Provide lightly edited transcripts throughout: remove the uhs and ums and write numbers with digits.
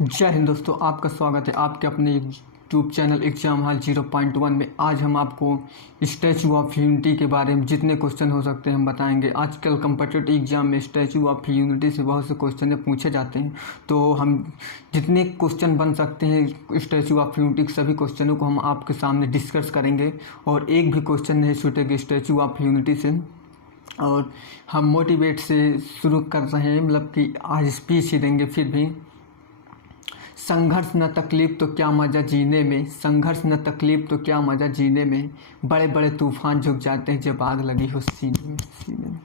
जय हिंद दोस्तों, आपका स्वागत है आपके अपने यूट्यूब चैनल एग्जाम हॉल 0.1 में। आज हम आपको स्टैचू ऑफ यूनिटी के बारे में जितने क्वेश्चन हो सकते हैं हम बताएंगे। आजकल कम्पिटिटिव एग्जाम में स्टैचू ऑफ यूनिटी से बहुत से क्वेश्चन पूछे जाते हैं, तो हम जितने क्वेश्चन बन सकते हैं स्टैचू ऑफ यूनिटी के सभी क्वेश्चनों को हम आपके सामने डिस्कस करेंगे और एक भी क्वेश्चन नहीं छूटेगा स्टैचू ऑफ यूनिटी से। और हम मोटिवेट से शुरू कर रहे हैं, मतलब कि आज स्पीच ही देंगे। फिर भी संघर्ष न तकलीफ तो क्या मज़ा जीने में, संघर्ष न तकलीफ तो क्या मज़ा जीने में, बड़े बड़े तूफान झुक जाते हैं जब आग लगी हो सीने में।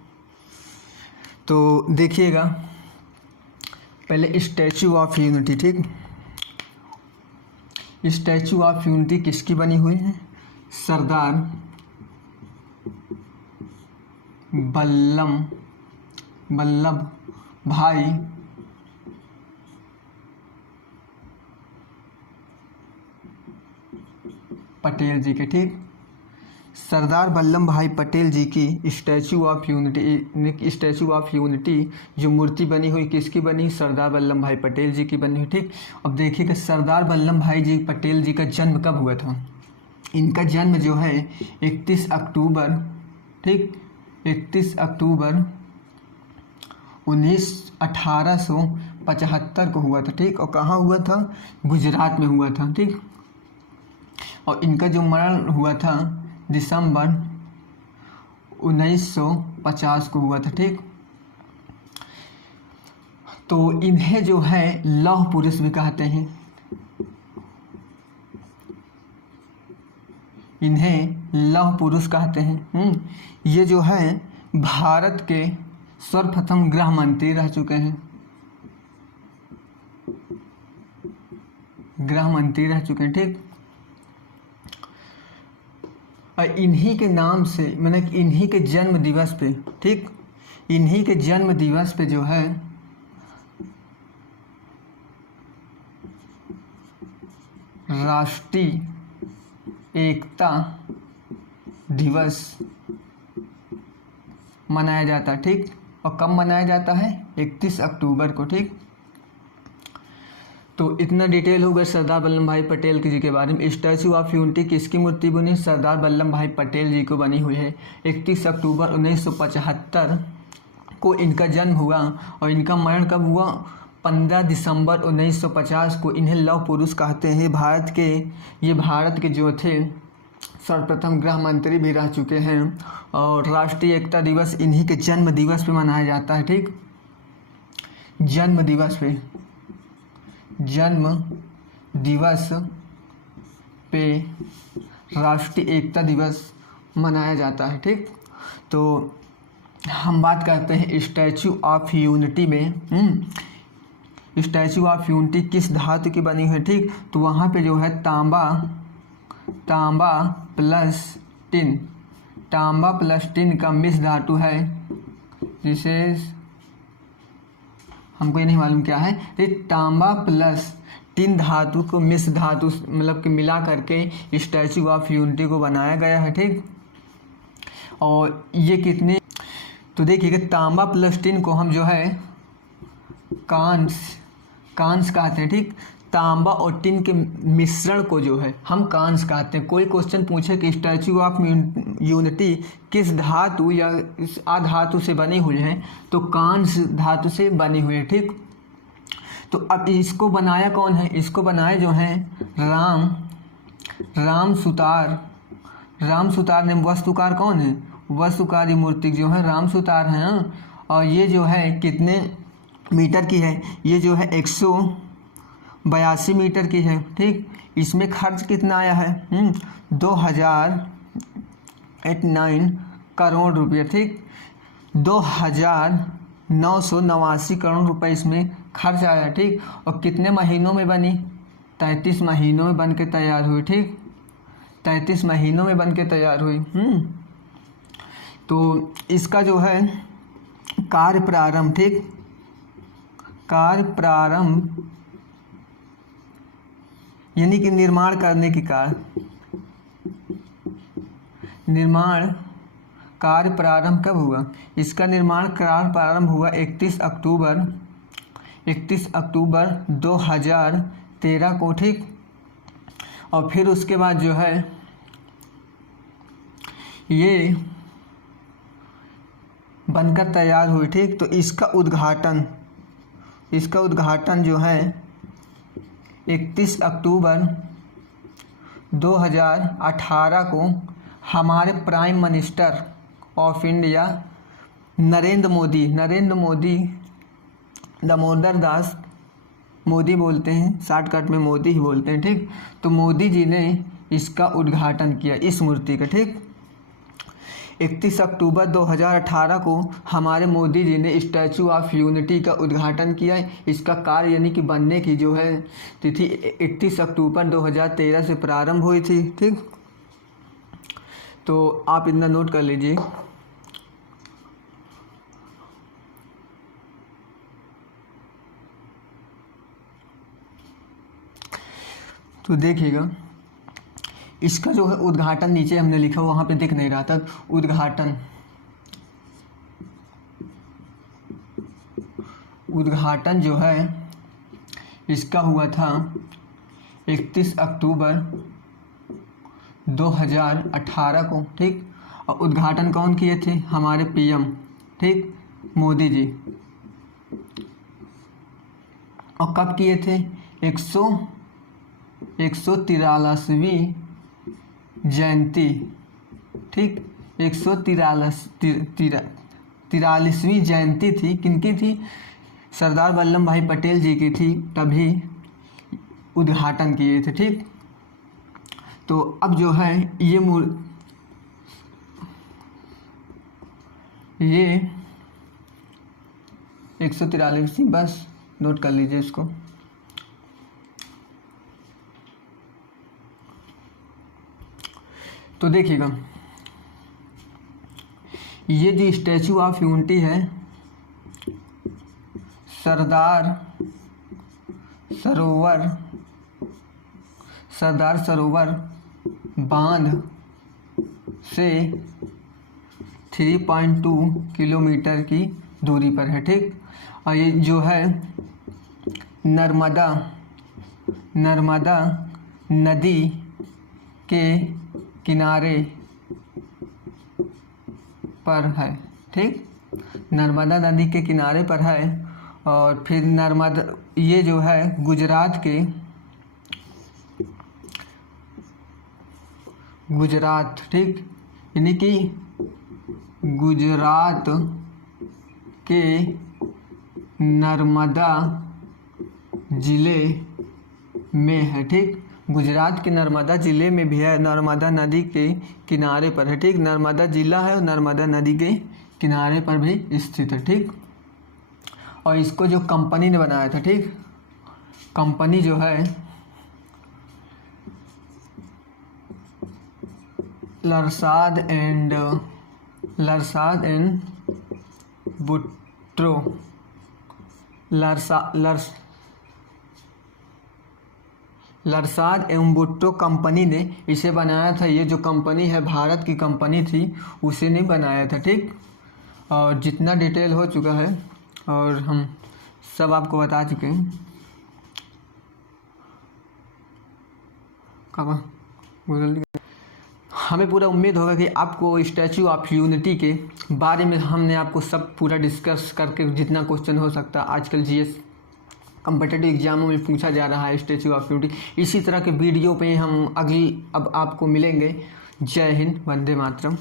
तो देखिएगा, पहले स्टैचू ऑफ यूनिटी, ठीक। स्टैचू ऑफ यूनिटी किसकी बनी हुई है? सरदार वल्लभ भाई पटेल जी के, ठीक। सरदार वल्लभ भाई पटेल जी की स्टैचू ऑफ यूनिटी जो मूर्ति बनी हुई किसकी बनी? सरदार वल्लभ भाई पटेल जी की बनी हुई, ठीक। अब देखिएगा, सरदार वल्लभ भाई जी पटेल जी का जन्म कब हुआ था? इनका जन्म जो है 31 अक्टूबर, ठीक, 31 अक्टूबर 1875 को हुआ था, ठीक। और कहाँ हुआ था? गुजरात में हुआ था, ठीक। और इनका जो मरण हुआ था दिसंबर 1950 को हुआ था, ठीक। तो इन्हें जो है लौह पुरुष भी कहते हैं, इन्हें लौह पुरुष कहते हैं। ये जो है भारत के सर्वप्रथम गृह मंत्री रह चुके हैं, गृह मंत्री रह चुके हैं, ठीक। और इन्हीं के नाम से, मैंने इन्हीं के जन्म दिवस पे, ठीक, इन्हीं के जन्म दिवस पे जो है राष्ट्रीय एकता दिवस मनाया जाता है, ठीक। और कब मनाया जाता है? 31 अक्टूबर को, ठीक। तो इतना डिटेल हो गया सरदार वल्लभ भाई पटेल जी के बारे में। स्टैचू ऑफ यूनिटी किसकी मूर्ति बनी? सरदार वल्लभ भाई पटेल जी को बनी हुई है। 31 अक्टूबर 1975 को इनका जन्म हुआ और इनका मरण कब हुआ? 15 दिसंबर 1950 को। इन्हें लौह पुरुष कहते हैं। ये भारत के जो थे सर्वप्रथम गृह मंत्री भी रह चुके हैं। और राष्ट्रीय एकता दिवस इन्हीं के जन्म दिवस पे मनाया जाता है, ठीक। जन्म दिवस पे राष्ट्रीय एकता दिवस मनाया जाता है, ठीक। तो हम बात करते हैं स्टैचू ऑफ यूनिटी में। स्टैचू ऑफ यूनिटी किस धातु की बनी हुई है, ठीक। तो वहाँ पे जो है तांबा प्लस टिन का मिश्र धातु है, जिसे हमको ये नहीं मालूम क्या है। ये तांबा प्लस टिन धातु को मिश्र धातु मतलब कि मिला करके स्टैचू ऑफ यूनिटी को बनाया गया है, ठीक। और ये कितने, तो देखिएगा, तांबा प्लस टिन को हम जो है कांस कहते हैं, ठीक। तांबा और टिन के मिश्रण को जो है हम कांस कहते हैं। कोई क्वेश्चन पूछे कि स्टैचू ऑफ यूनिटी किस धातु या इस अधातु से बनी हुई है, तो कांस धातु से बनी हुई है, ठीक। तो अब इसको बनाया कौन है? इसको बनाए जो है राम सुतार ने। वास्तुकार कौन है? वास्तुकार ये मूर्ति जो है राम सुतार हैं। और ये जो है कितने मीटर की है? ये जो है 182 मीटर की है, ठीक। इसमें खर्च कितना आया है? 2089 करोड़ रुपये, ठीक। 2989 करोड़ रुपए इसमें खर्च आया, ठीक। और कितने महीनों में बनी? 33 महीनों में बन के तैयार हुई, ठीक। 33 महीनों में बन के तैयार हुई। तो इसका जो है कार्य प्रारंभ, ठीक, कार्य प्रारंभ यानी कि निर्माण करने की निर्माण कार्य प्रारंभ कब हुआ? इसका निर्माण कार्य प्रारंभ हुआ 31 अक्टूबर 31 अक्टूबर 2013 को, ठीक। और फिर उसके बाद जो है ये बनकर तैयार हुई, ठीक। तो इसका उद्घाटन जो है 31 अक्टूबर 2018 को हमारे prime minister of India Narendra Modi Damodar Das Modi बोलते हैं, शॉर्टकट में मोदी ही बोलते हैं, ठीक। तो मोदी जी ने इसका उद्घाटन किया, इस मूर्ति का, ठीक। 31 अक्टूबर 2018 को हमारे मोदी जी ने स्टैचू ऑफ यूनिटी का उद्घाटन किया। इसका कार्य यानी कि बनने की जो है तिथि 31 अक्टूबर 2013 से प्रारंभ हुई थी, ठीक। तो आप इतना नोट कर लीजिए। तो देखिएगा इसका जो है उद्घाटन नीचे हमने लिखा वहाँ पे दिख नहीं रहा था। उद्घाटन जो है इसका हुआ था 31 अक्टूबर 2018 को, ठीक। और उद्घाटन कौन किए थे? हमारे पीएम, ठीक, मोदी जी। और कब किए थे? 143वीं जयंती, ठीक। 143वीं जयंती थी, किनकी थी? सरदार वल्लभ भाई पटेल जी की थी, तभी उद्घाटन किए थे, ठीक। तो अब जो है ये 143वीं, बस नोट कर लीजिए इसको। तो देखिएगा ये जो स्टैचू ऑफ यूनिटी है सरदार सरोवर बांध से 3.2 किलोमीटर की दूरी पर है, ठीक। और ये जो है नर्मदा नदी के किनारे पर है, ठीक। नर्मदा नदी के किनारे पर है। और फिर ये जो है गुजरात, ठीक, यानी कि गुजरात के नर्मदा जिले में है, ठीक। गुजरात के नर्मदा जिले में भी है, नर्मदा नदी के किनारे पर है, ठीक। नर्मदा जिला है और नर्मदा नदी के किनारे पर भी स्थित है, ठीक। और इसको जो कंपनी ने बनाया था, ठीक, कंपनी जो है लरसाद एंड बुट्रो लरसाद एवं बुट्टो कंपनी ने इसे बनाया था। ये जो कंपनी है भारत की कंपनी थी, उसे ने बनाया था, ठीक। और जितना डिटेल हो चुका है और हम सब आपको बता चुके हैं। हमें पूरा उम्मीद होगा कि आपको स्टैचू ऑफ यूनिटी के बारे में हमने आपको सब पूरा डिस्कस करके जितना क्वेश्चन हो सकता आजकल जीएस कम्पिटिटिव एग्जामों में पूछा जा रहा है स्टैचू ऑफ यूनिटी, इसी तरह के वीडियो पे हम अब आपको मिलेंगे। जय हिंद, वंदे मातरम।